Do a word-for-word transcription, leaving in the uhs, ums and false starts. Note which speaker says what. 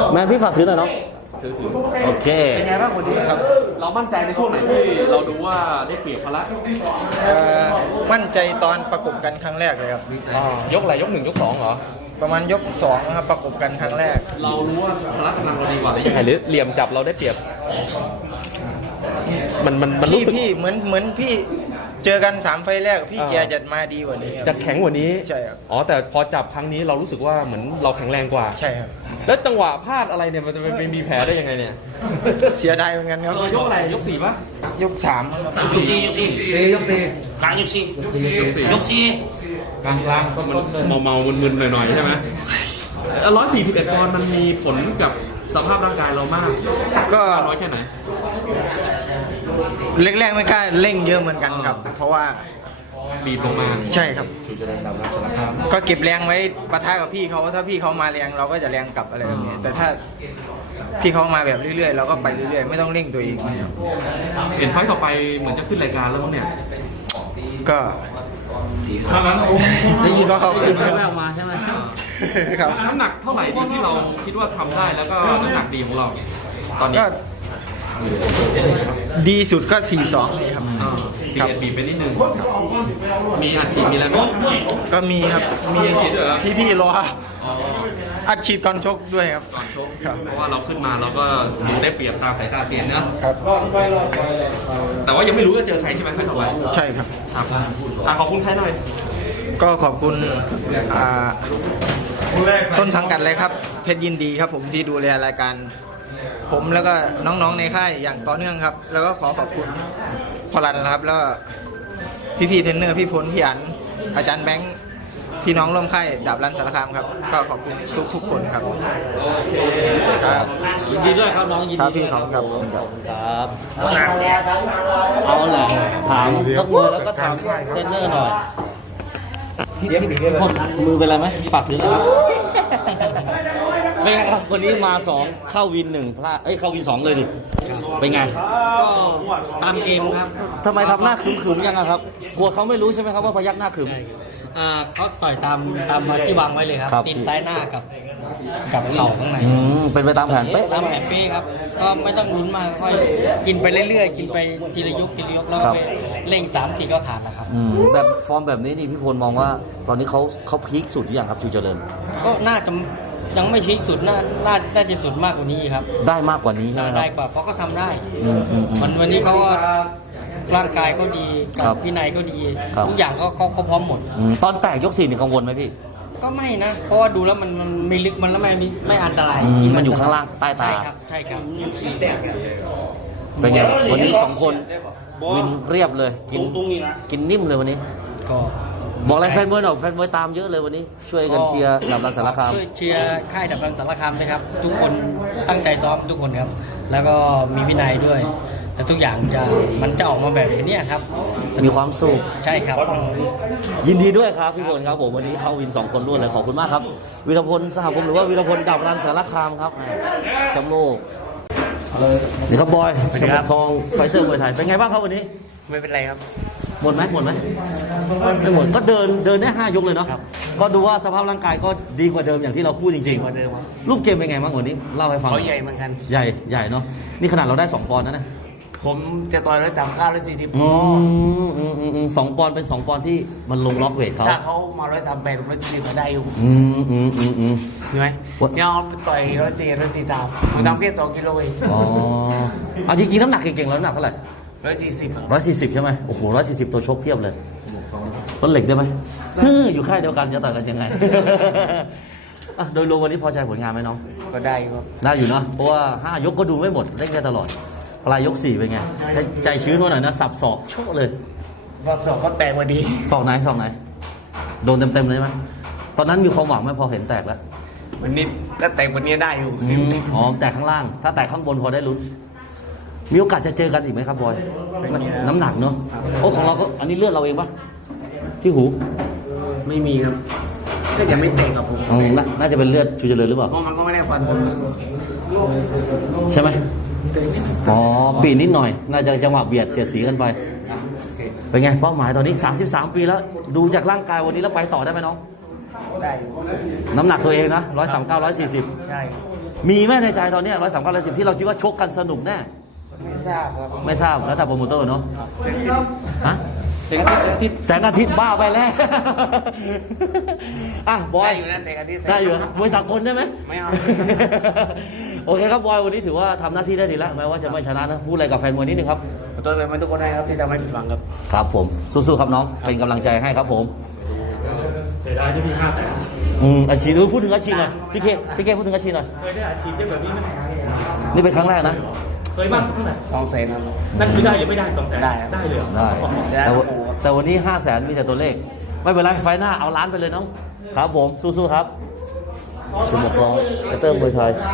Speaker 1: แมนพี่ฝากถือหน่อยเนาะ
Speaker 2: ถือถือ
Speaker 1: โอเค
Speaker 2: เป็นไงบ้างวันนี้ครับเรามั่นใจในช่วงไหนที่เราดูว่าได้เปรียบพละ
Speaker 3: มั่นใจตอนประกบกันครั้งแรกเลยครับ
Speaker 2: ยกอะไรยกหนึ่งยกสองเหรอ
Speaker 3: ประมาณยกสองครับประกบกันครั้งแรก
Speaker 2: เรารู้ว่าพละกำลังเราดีกว่าหรือยังไงหรือเหลี่ยมจับเราได้เปรียบมันมันมันรู้สึก
Speaker 3: พี่เหมือนเหมือนพี่เจอกันสามไฟแรกพี่แกจะมาดีกว่านี้
Speaker 2: จะแข็งกว่านี้
Speaker 3: ใช่ครับ
Speaker 2: อ๋อแต่พอจับครั้งนี้เรารู้สึกว่าเหมือนเราแข็งแรงกว่า
Speaker 3: ใช่ครับ
Speaker 2: แล้วจังหวะพลาดอะไรเนี่ยมันจะไปมีแผลได้ยังไงเนี่ย
Speaker 3: เสียดายเหมือนกันครับ
Speaker 2: ยกอะไรยกสี่ปะ
Speaker 3: ยกสาม
Speaker 4: ยกสี่ยกสี่ยกสี่กลางยกสี่ยกสี่
Speaker 2: กลางกลางก็มันเมาเมามึนๆหน่อยๆใช่ไหมร้อยสี่สิบเอ็ดปอนด์มันมีผลกับสภาพร่างกายเรามากก็น้อยแค่ไหน
Speaker 3: แรกๆไม่กล้าเร่งเยอะเหมือนกันครับเพราะว่า
Speaker 2: บีบลงมา
Speaker 3: ใช่ครับก็เก็บแรงไว้ปะทะกับพี่เขาถ้าพี่เขามาแรงเราก็จะแรงกลับอะไรแบบนี้แต่ถ้าพี่เขามาแบบเรื่อยๆเราก็ไปเรื่อยๆไม่ต้องเร่งตัวเอง
Speaker 2: เห็นไฟต่อไปเหมือนจะขึ้นรายการแล้วมั้งเนี่ย
Speaker 3: ก็
Speaker 2: ถ้านั้น
Speaker 3: ได้ยินก็เขาขึ้น
Speaker 1: แววมาใช่ไหม
Speaker 3: ครับ
Speaker 2: น้ำหนักเท่าไหร่ดีที่เราคิดว่าทำได้แล้วก็น้ำหนักดีของเราตอนนี้
Speaker 3: ดีสุดก็สี่สองเลยครับ
Speaker 2: ครับบีบไปนิดนึงมีอัดฉีดมีอะไรไหม
Speaker 3: ก็มีครับ
Speaker 2: มีอัดฉีดด้วยเหรอ
Speaker 3: พี่พี่รออัดฉีดก่อนชกด้วยครับ
Speaker 2: ก่อนชกเพราะว่าเราขึ้นมาเราก็ดูได้เปรียบตามสายตาเซียนนะครับแต่ว่ายังไม่รู้ว่าเจอใครใช่ไหมใครต่อไป
Speaker 3: ใช่ครับ
Speaker 2: ครับขอบคุณใครหน่อย
Speaker 3: ก็ขอบคุณต้นสังกัดเลยครับเพชรยินดีครับผมที่ดูแลรายการผมแล้วก็น้องๆในค่ายอย่างต่อเนื่องครับแล้วก็ขอขอบคุณพอลันนะครับแล้วพี่ๆเทรนเนอร์พี่พลพี่อันอาจารย์แบงค์พี่น้องร่วมค่ายดาบรันสารคามครับก็ขอบคุณทุกๆคนครับ
Speaker 1: ครับยินดีด้วยครับน้องยินดี
Speaker 3: พี่ครับครับ
Speaker 1: ครับเอาแหละถามนักมวยแล้วก็ถามเทรนเนอร์หน่อยพี่มือเป็นไรไหมฝากถือนะครับเป็นไงครับวันนี้มาสองเข้าวินหนึ่งพลาดเอ้ยเข้าวินสองเลยดิเป็นไง
Speaker 4: ก็ตามเกมครับ
Speaker 1: ทำไมทำหน้าขึมๆยังครับกลัวเขาไม่รู้ใช่ไหมครับว่าพยักหน้าขึม
Speaker 4: เขาต่อยตามตามที่วางไว้เลยครับตีนซ้ายหน้ากับกับเข่าข้างใน
Speaker 1: เป็นไปตามแผนเป๊ะ
Speaker 4: ตามแผนเป๊ะครับก็ไม่ต้องลุ้นมากค่อยกินไปเรื่อยๆกินไปทีละยกทีละยกแล้วไปเร่งสามทีก็ขาดแล้วครับ
Speaker 1: แบบฟอร์มแบบนี้นี่พี่พลมองว่าตอนนี้เขาเขาพีคสุดหรือยังครับชูเจริญ
Speaker 4: ก็น่าจะยังไม่พีคสุดน่าน่าน่าจะสุดมากกว่านี้ครับ
Speaker 1: ได้มากกว่านี้ใช่ไหม
Speaker 4: ได้กว่าเพราะก็ทำได้วันวันนี้เขาร่างกายก็ดีกับวินัยก็ดีทุกอย่างเขาเขาก็พร้อมหมด
Speaker 1: ตอนแตกยกสี่นี่กังวลไหมพี่
Speaker 4: ก็ไม่นะเพราะว่าดูแล้วมันมันไม่ลึกมันแล้วไม่ไม่อันตราย
Speaker 1: มันอยู่ข้างล่างใต้ตา
Speaker 4: ใช่ครับใช่ครับ
Speaker 1: เป็นไงวันนี้สองคนวินเรียบเลยกินกินนิ่มเลยวันนี้
Speaker 4: ก็
Speaker 1: บอกอะไรแฟนมวยหน่อยแฟนมวยตามเยอะเลยวันนี้ช่วยกันเชียร์ดับรันสารคาม
Speaker 4: ช่วยเชียร์ค่ายดับรันสารคามนะครับทุกคนตั้งใจซ้อมทุกคนครับแล้วก็มีวินัยด้วยและทุกอย่างจะมันจะออกมาแบบนี้ครับ
Speaker 1: มีความสุข
Speaker 4: ใช่ครับ
Speaker 1: ยินดีด้วยครับพี่พลครับผมวันนี้เข้าวินสองคนรวดเลยขอบคุณมากครับวีรพลสหพงศ์หรือว่าวีรพลดับรันสารคามครับแชมป์โลกนี่ครับบอยแชมป์ทองไฟเตอร์มวยไทยเป็นไงบ้างครับวันนี้
Speaker 4: ไม่เป็นไรครับ
Speaker 1: หมดไหมหมดไหมไม่หมดก็เดินเดินได้ห้ายกเลยเนาะก็ดูว่าสภาพร่างกายก็ดีกว่าเดิมอย่างที่เราพูดจริงๆรูปเกมเป็นไงบ้างวันนี้เล่าให้ฟัง
Speaker 4: เขาใหญ่เหมือนกัน
Speaker 1: ใหญ่ใหญ่เนาะนี่ขนาดเราได้สองปอนด์นะนะ
Speaker 4: ผมจะต่อยร้อยสามเก้าร้อยสี่สิบ
Speaker 1: สองปอนด์เป็นสองปอนด์ที่มันลงล็อกเวทเขา
Speaker 4: ถ้าเขามาร้อยสามแปดร้อยสี่สิบก็ได้อยู่
Speaker 1: อืมอืมอืมอืม
Speaker 4: ใช่ไหมเนี่ยเอาไปต่อยร้อยสี่ร้อยสี่สามผมทำแค่สองกิโลเอง
Speaker 1: อ๋อเอาจริงๆน้ำหนักเก่งๆแล้วน้ำหนักเท่าไหร่
Speaker 4: ร้อยสี่สิบ
Speaker 1: ร้อยสี่สิบใช่ไหมโอ้โหร้อยสี่สิบตัวชกเพียบเลยรถเหล็กได้ไหมอยู่ค่ายเดียวกันจะต่อยกันยังไงโดยรวมวันนี้พอใจผลงานไหมน้อง
Speaker 4: ก็ได้ครับ
Speaker 1: ได้อยู่เนาะเพราะว่าห้ายกก็ดูไม่หมดเล่นได้ตลอดปลายยกสี่เป็นไงใจชื้นหน่อยนะสับศอกโชกเลย
Speaker 4: สับศอกก็แตกพอดี
Speaker 1: ศอกไหนศอกไหนโดนเต็มๆเลยไหมตอนนั้นมีความหวังไหมพอเห็นแตกแล้ว
Speaker 4: วันนี้ถ้าแตกวันนี้ได้อยู่
Speaker 1: อ๋อแตกข้างล่างถ้าแตกข้างบนพอได้ลุ้นมีโอกาสจะเจอกันอีกไหมครับบอยน้ำหนักเนาะโอ้ของเราก็อันนี้เลือดเราเองปะที่หู
Speaker 4: ไม่มีครับก็ยังไม่เตะกับผม
Speaker 1: น่าจะเป็นเลือดชูเจริญหรือเปล่า
Speaker 4: เพราะมันก็ไม่ได้ฟัน
Speaker 1: ใช่ไหมอ๋อปีนิดหน่อยน่าจะจังหวะเบียดเสียดสีกันไปเป็นไงเป้าหมายตอนนี้สามสิบสามปีแล้วดูจากร่างกายวันนี้แล้วไปต่อได้ไหมน้อง
Speaker 4: ได้
Speaker 1: น้ำหนักตัวเองนะร้อยสามเก้าร้อยสี่สิบ
Speaker 4: ใช่
Speaker 1: มีไหมในใจตอนเนี้ร้อยสามเก้าร้อยสิบที่เราคิดว่าชกกันสนุกแน่
Speaker 4: ไม่ทราบครับ
Speaker 1: ไม่ทราบแล้วแต่โปรโมเตอร์เนาะฮะ
Speaker 4: เสียงอาทิตย์
Speaker 1: แสงอาทิตย์บ้าไปแล้ว อ่ะบอย
Speaker 4: ได้อยู่นะเสียงอาทิตย์
Speaker 1: ได้อยู่นะมวยสากลได้ไหม
Speaker 4: ไม่เอา
Speaker 1: โอเคครับบอยวันนี้ถือว่าทำหน้าที่ได้ดีแล้วแม้ว่าจะไม่ชนะนะพูดอะไรกับแฟนมวยนิดนึงครับ
Speaker 4: ขอโทษไปทุกคนนะครับที่ทำให้ผิดหวังครับ
Speaker 1: ครับผมสู้ๆครับน้องเป็นกำลังใจให้ครับผม
Speaker 2: เสียดายที่มีห้าแสน
Speaker 1: อืมอาชีพเออพูดถึงอาชีพหน่อยพี่เคพี่เคพูดถึงอาชีพหน่อย
Speaker 2: เคยได้อาชีพเยอะแบบนี้ไหม
Speaker 1: นี่เป็นครั้งแรกนะ
Speaker 2: เคยบ้างเท่าไหร่
Speaker 4: สองแสนครับ
Speaker 2: นั่นคือได้หรือไม่ได้สองแสน
Speaker 4: ได้ครับ
Speaker 2: ได้เลยเหรอ
Speaker 1: ได้แต่ว่าแต่วันนี้ห้าแสนมีแต่ตัวเลข ไม่เป็นไรไฟหน้าเอาล้านไปเลยน้องครับผมสู้ๆครับชุมพรไอเตอร์มวยไทย